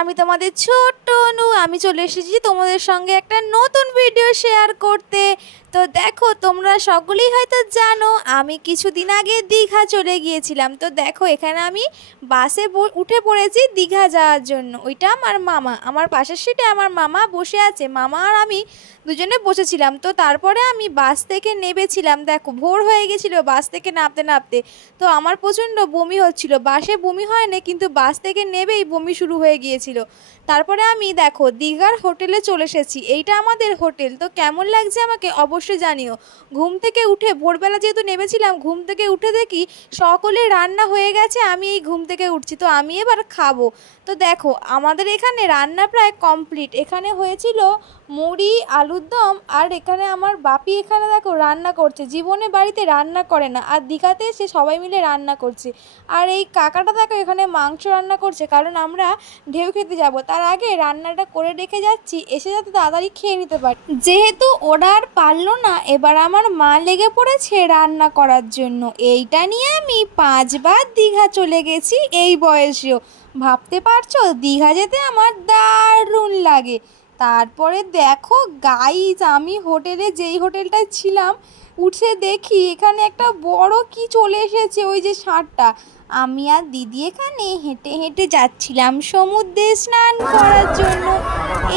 আমি তোমাদের ছোট্ট অনু। আমি চলে এসেছি তোমাদের সঙ্গে একটা নতুন ভিডিও শেয়ার করতে। তো দেখো, তোমরা সকলেই হয়তো জানো আমি কিছুদিন আগে দীঘা চলে গিয়েছিলাম। তো দেখো, এখানে আমি বাসে উঠে পড়েছি দীঘা যাওয়ার জন্য। ওইটা আমার মামা, আমার পাশের সিটে আমার মামা বসে আছে। মামা আর আমি দুজনে বসেছিলাম। তো তারপরে আমি বাস থেকে নেমেছিলাম। দেখো, ভোর হয়ে গেছিলো বাস থেকে নামতে নামতে। তো আমার প্রচণ্ড বমি হচ্ছিল। বাসে বমি হয়নি, কিন্তু বাস থেকে নেবেই বমি শুরু হয়ে গিয়েছিল। তারপরে আমি দেখো দীঘার হোটেলে চলে এসেছি। এইটা আমাদের হোটেল। তো কেমন লাগছে আমাকে অবশ্যই জানিও। ঘুম থেকে উঠে, ভোরবেলা যেহেতু নেমেছিলাম, ঘুম থেকে উঠে দেখি সকলে রান্না হয়ে গেছে। আমি এই ঘুম থেকে উঠছি, তো আমি এবার খাবো। তো দেখো, আমাদের এখানে রান্না প্রায় কমপ্লিট। এখানে হয়েছিল মুড়ি, আলুর দম, আর এখানে আমার বাপি এখানে দেখো রান্না করছে। জীবনে বাড়িতে রান্না করে না, আর দীঘাতে এসে সবাই মিলে রান্না করছে। আর এই কাকাটা দেখো এখানে মাংস রান্না করছে, কারণ আমরা ঢেউ খেতে যাব। তার আগে রান্নাটা করে রেখে যাচ্ছি, এসে যাতে তাড়াতাড়ি খেয়ে নিতে পারি। যেহেতু ওরা আর পারলো না, এবার আমার মা লেগে পড়েছে রান্না করার জন্য। এইটা নিয়ে আমি 5 বার দীঘা চলে গেছি এই বয়সেও। ভাবতে পারছো, দীঘা যেতে আমার দারুণ লাগে। তারপরে দেখো গাইজ, আমি হোটেলে যেই হোটেলটায় ছিলাম উঠে দেখি এখানে একটা বড় কি চলে এসেছে, ওই যে ষাঁড়টা। আমি আর দিদি এখানে হেঁটে হেঁটে যাচ্ছিলাম সমুদ্রে স্নান করার জন্য।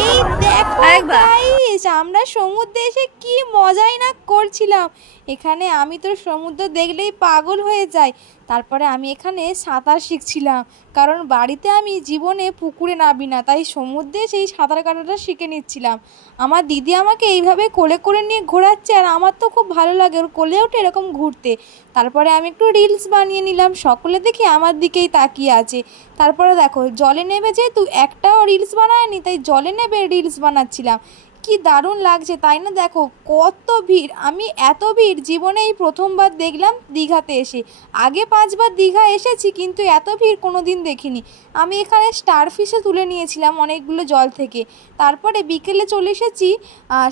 এই দেখো গাইজ, আমরা সমুদ্রে এসে কি মজাই না করছিলাম। এখানে আমি তো সমুদ্র দেখলেই পাগল হয়ে যাই। তারপরে আমি এখানে সাঁতার শিখছিলাম, কারণ বাড়িতে আমি জীবনে পুকুরে নামি না, তাই সমুদ্রে সেই সাঁতার কাটাটা শিখে নিচ্ছিলাম। আমার দিদি আমাকে এইভাবে কোলে করে নিয়ে ঘোরাচ্ছে, আর আমার তো খুব ভালো লাগে ওর কোলে উঠে এরকম ঘুরতে। তারপরে আমি একটু রিলস বানিয়ে নিলাম। সকলে দেখি আমার দিকেই তাকিয়ে আছে। তারপরে দেখো, জলে নেবে যেহেতু একটাও রিলস বানায়নি, তাই জলে নেবে রিলস বানাচ্ছিলাম। কি দারুণ লাগছে তাই না? দেখো কত ভিড়। আমি এত ভিড় জীবনে এই প্রথমবার দেখলাম দীঘাতে এসে। আগে 5 বার দীঘা এসেছি, কিন্তু এত ভিড় কোনো দিন দেখিনি। আমি এখানে স্টারফিশে তুলে নিয়েছিলাম অনেকগুলো জল থেকে। তারপরে বিকেলে চলে এসেছি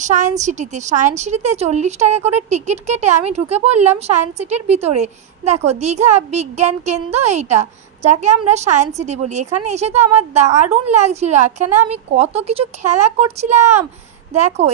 সায়েন্স সিটিতে। সায়েন্স সিটিতে 40 টাকা করে টিকিট কেটে আমি ঢুকে পড়লাম সায়েন্স সিটির ভিতরে। দেখো, দীঘা বিজ্ঞান কেন্দ্র এইটা, যাকে আমরা সায়েন্স সিটি বলি। এখানে এসে তো আমার দারুণ লাগছিল। এখানে আমি কত কিছু খেলা করছিলাম। দেখো,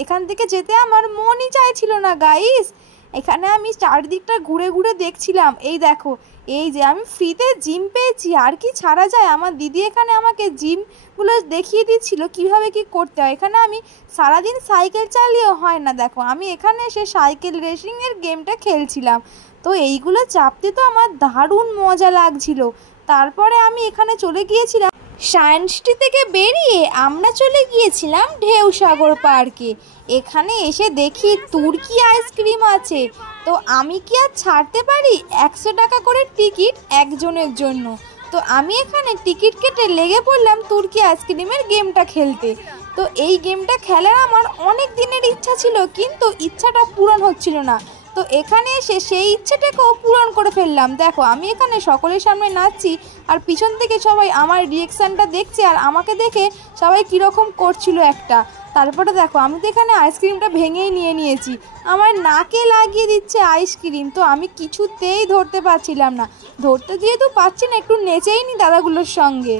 এখান থেকে যেতে আমার মনই চাইছিল না গাইস। এখানে আমি চারদিকটা ঘুরে ঘুরে দেখছিলাম। এই দেখো, এই যে আমি ফ্রিতে জিম পেয়েছি, আর কি ছাড়া যায়। আমার দিদি এখানে আমাকে জিমগুলো দেখিয়ে দিচ্ছিল কিভাবে কি করতে হয়। এখানে আমি সারাদিন সাইকেল চালিয়েও হয় না। দেখো, আমি এখানে এসে সাইকেল রেসিংয়ের গেমটা খেলছিলাম। তো এইগুলো চাপতে তো আমার দারুণ মজা লাগছিল। তারপরে আমি এখানে চলে গিয়েছিলাম সায়েন্স সিটি থেকে বেরিয়ে আমরা চলে গিয়েছিলাম ঢেউসাগর পার্কে। এখানে এসে দেখি তুর্কি আইসক্রিম আছে। তো আমি কি আর ছাড়তে পারি? 100 টাকা করে টিকিট একজনের জন্য। তো আমি এখানে টিকিট কেটে লেগে পড়লাম তুর্কি আইসক্রিমের গেমটা খেলতে। তো এই গেমটা খেলার আমার অনেক দিনের ইচ্ছা ছিল, কিন্তু ইচ্ছাটা পূরণ হচ্ছিল না। তো এখানে এসে সেই ইচ্ছেটাকেও পূরণ করে ফেললাম। দেখো, আমি এখানে সকলের সামনে নাচছি, আর পিছন থেকে সবাই আমার রিয়েকশানটা দেখছে, আর আমাকে দেখে সবাই কীরকম করছিল একটা। তারপরে দেখো, আমি তো এখানে আইসক্রিমটা ভেঙেই নিয়েছি। আমার নাকে লাগিয়ে দিচ্ছে আইসক্রিম। তো আমি কিছুতেই ধরতে পারছিলাম না। ধরতে যেহেতু পারছি না, একটু নেচেই নি দাদাগুলোর সঙ্গে।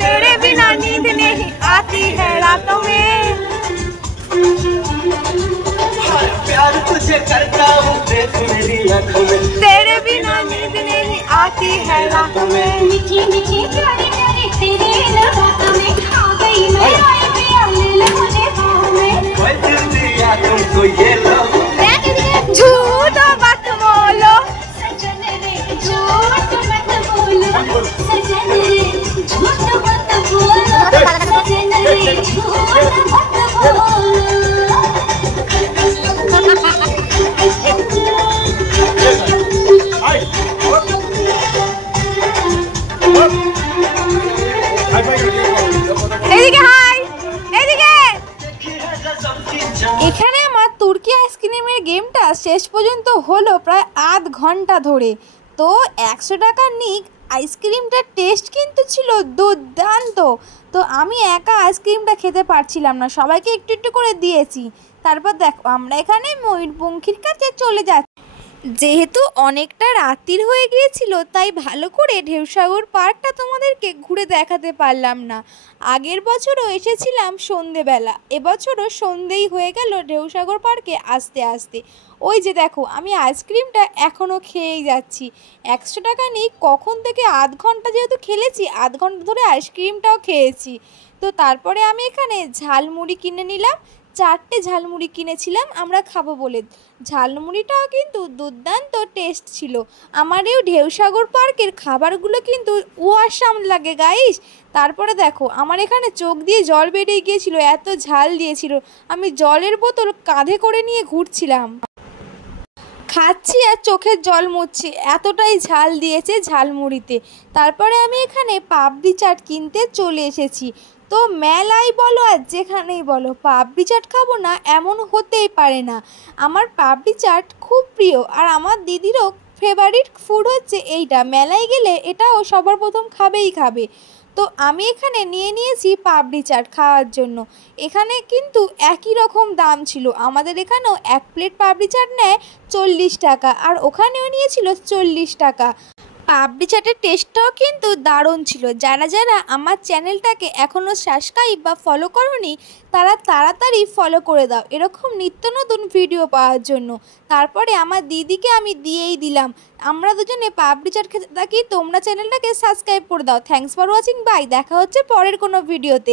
तेरे बिना नींद नहीं आती है रातों में, प्यार तुझे करता हूँ देख मेरी आँखों में, तेरे बिना नींद नहीं आती है रातों में, मीठी मीठी प्यारी प्यारी तेरी बातों में खा गई मैं लम्हे में, दिल दिया तुमको ये लो झूठ मत बोलो सजन रे, झूठ मत बोलो सजन रे, झूठ मत बोलो सजन रे, झूठ मत बोलो। শেষ পর্যন্ত হলো প্রায় আধ ঘন্টা ধরে। তো 100 টাকার নিক আইসক্রিমটার টেস্ট কিন্তু ছিল দুর্দান্ত। তো আমি একা আইসক্রিমটা খেতে পারছিলাম না, সবাইকে একটু একটু করে দিয়েছি। তারপর দেখো আমরা এখানে ময়ূরপঙ্খীর কাছে চলে যাচ্ছি। যেহেতু অনেকটা রাত্রির হয়ে গিয়েছিল তাই ভালো করে ঢেউসাগর পার্কটা তোমাদেরকে ঘুরে দেখাতে পারলাম না। আগের বছরও এসেছিলাম সন্ধেবেলা, এবছরও সন্ধেই হয়ে গেল ঢেউসাগর পার্কে আসতে আসতে। ওই যে দেখো আমি আইসক্রিমটা এখনও খেয়েই যাচ্ছি। 100 টাকা নিয়ে কখন থেকে আধ ঘন্টা যেহেতু খেলেছি, আধ ঘন্টা ধরে আইসক্রিমটাও খেয়েছি। তো তারপরে আমি এখানে ঝালমুড়ি কিনে নিলাম, 4টে ঝালমুড়ি কিনেছিলাম আমরা খাবো বলে। ঝালমুড়িটাও কিন্তু দুর্দান্ত টেস্ট ছিল। আমার এই ঢেউসাগর পার্কের খাবারগুলো কিন্তু অসাম লাগে গাইস। তারপরে দেখো আমার এখানে চোখ দিয়ে জল বেরিয়ে গিয়েছিল, এত ঝাল দিয়েছিল। আমি জলের বোতল কাঁধে করে নিয়ে ঘুরছিলাম, খাচ্ছি আর চোখের জল মুছছি, এতটাই ঝাল দিয়েছে ঝালমুড়িতে। তারপরে আমি এখানে পাপড়ি চাট কিনতে চলে এসেছি। তো মেলায় বলো আর যেখানেই বলো পাপড়ি চাট খাবো না এমন হতেই পারে না। আমার পাপড়ি চাট খুব প্রিয়, আর আমার দিদিরও ফেভারিট ফুড হচ্ছে এইটা। মেলায় গেলে এটাও সবার প্রথম খাবেই খাবে। তো আমি এখানে নিয়ে নিয়েছি পাপড়ি চাট খাওয়ার জন্য। এখানে কিন্তু একই রকম দাম ছিল, আমাদের এখানেও 1 প্লেট পাপড়ি চাট নেয় 40 টাকা, আর ওখানেও নিয়েছিল 40 টাকা। পাপড়ি চাটের টেস্টটাও কিন্তু দারুণ ছিল। যারা যারা আমার চ্যানেলটাকে এখনও সাবস্ক্রাইব বা ফলো করোনি তারা তাড়াতাড়ি ফলো করে দাও এরকম নিত্য নতুন ভিডিও পাওয়ার জন্য। তারপরে আমার দিদিকে আমি দিয়েই দিলাম। আমরা দুজনে পাপড়ি চাট খেতে থাকি, তোমরা চ্যানেলটাকে সাবস্ক্রাইব করে দাও। Thanks for watching, bye. দেখা হচ্ছে পরের কোনো ভিডিওতে।